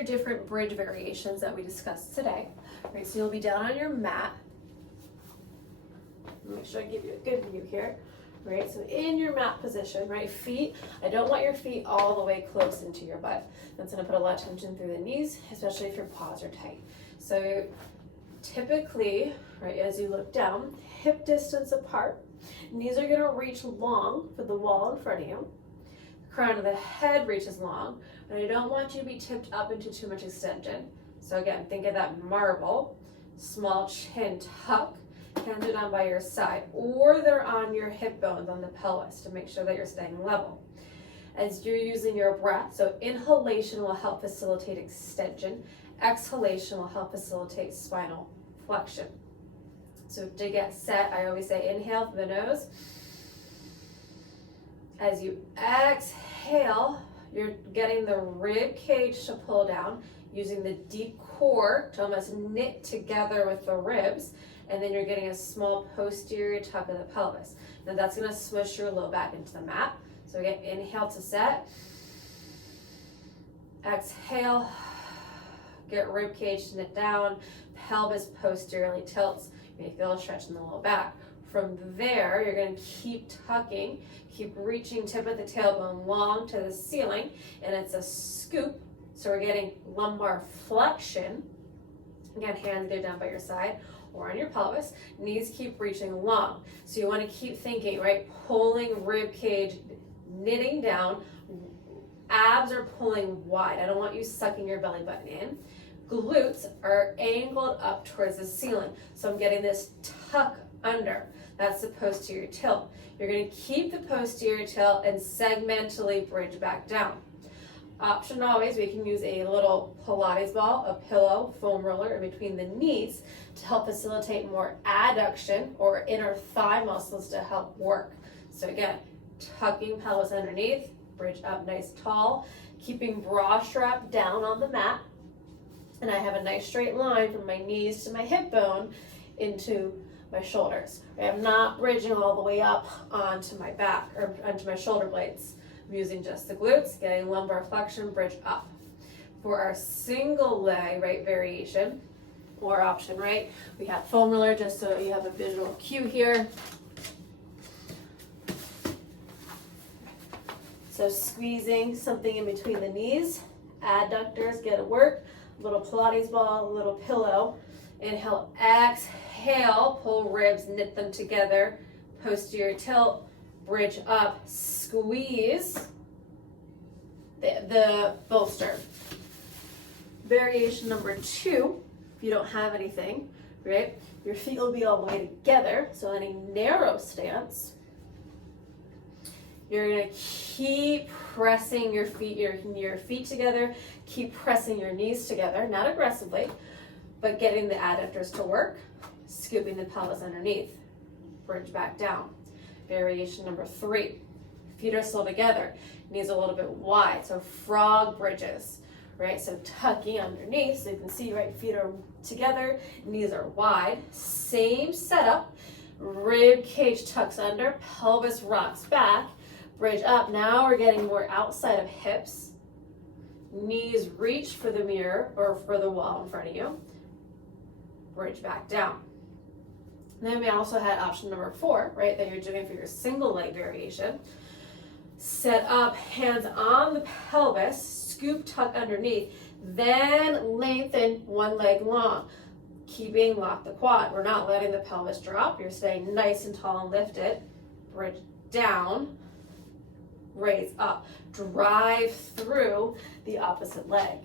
your different bridge variations that we discussed today. Right, so you'll be down on your mat. Make sure I give you a good view here. Right, so in your mat position, right, feet, I don't want your feet all the way close into your butt. That's gonna put a lot of tension through the knees, especially if your paws are tight. So typically, right, as you look down, hip distance apart, knees are gonna reach long for the wall in front of you. Crown of the head reaches long, but I don't want you to be tipped up into too much extension. So again, think of that marble, small chin tuck, hands are down by your side, or they're on your hip bones on the pelvis to make sure that you're staying level. As you're using your breath, so inhalation will help facilitate extension, exhalation will help facilitate spinal flexion. So to get set, I always say inhale through the nose. As you exhale, you're getting the rib cage to pull down, using the deep core to almost knit together with the ribs, and then you're getting a small posterior tuck of the pelvis. Now that's gonna smush your low back into the mat. So again, inhale to set. Exhale, get rib cage to knit down, pelvis posteriorly tilts. You may feel a stretch in the low back. From there, you're gonna keep tucking, keep reaching tip of the tailbone long to the ceiling, and it's a scoop. So we're getting lumbar flexion. Again, hands either down by your side or on your pelvis. Knees keep reaching long. So you wanna keep thinking, right? Pulling rib cage, knitting down, abs are pulling wide. I don't want you sucking your belly button in. Glutes are angled up towards the ceiling. So I'm getting this tuck under. That's the posterior tilt. You're gonna keep the posterior tilt and segmentally bridge back down. Option always, we can use a little Pilates ball, a pillow, foam roller in between the knees to help facilitate more adduction or inner thigh muscles to help work. So again, tucking pelvis underneath, bridge up nice tall, keeping bra strap down on the mat, and I have a nice straight line from my knees to my hip bone into my shoulders. I'm not bridging all the way up onto my back or onto my shoulder blades. I'm using just the glutes, getting lumbar flexion, bridge up. For our single leg, right, variation or option, right, we have foam roller just so you have a visual cue here. So squeezing something in between the knees, adductors get to work, a little Pilates ball, a little pillow. Inhale, exhale, pull ribs, knit them together, posterior tilt, bridge up, squeeze the bolster. Variation number 2, if you don't have anything, right, your feet will be all the way together, so any narrow stance, you're gonna keep pressing your feet together, keep pressing your knees together, not aggressively, but getting the adductors to work, scooping the pelvis underneath, bridge back down. Variation number 3, feet are still together, knees a little bit wide, so frog bridges, right? So tucking underneath, so you can see, right, feet are together, knees are wide, same setup, rib cage tucks under, pelvis rocks back, bridge up. Now we're getting more outside of hips, knees reach for the mirror or for the wall in front of you, bridge back down. And then we also had option number 4, right, that you're doing for your single leg variation. Set up, hands on the pelvis, scoop, tuck underneath, then lengthen one leg long. Keeping lock the quad. We're not letting the pelvis drop. You're staying nice and tall and lifted. Bridge down, raise up. Drive through the opposite leg.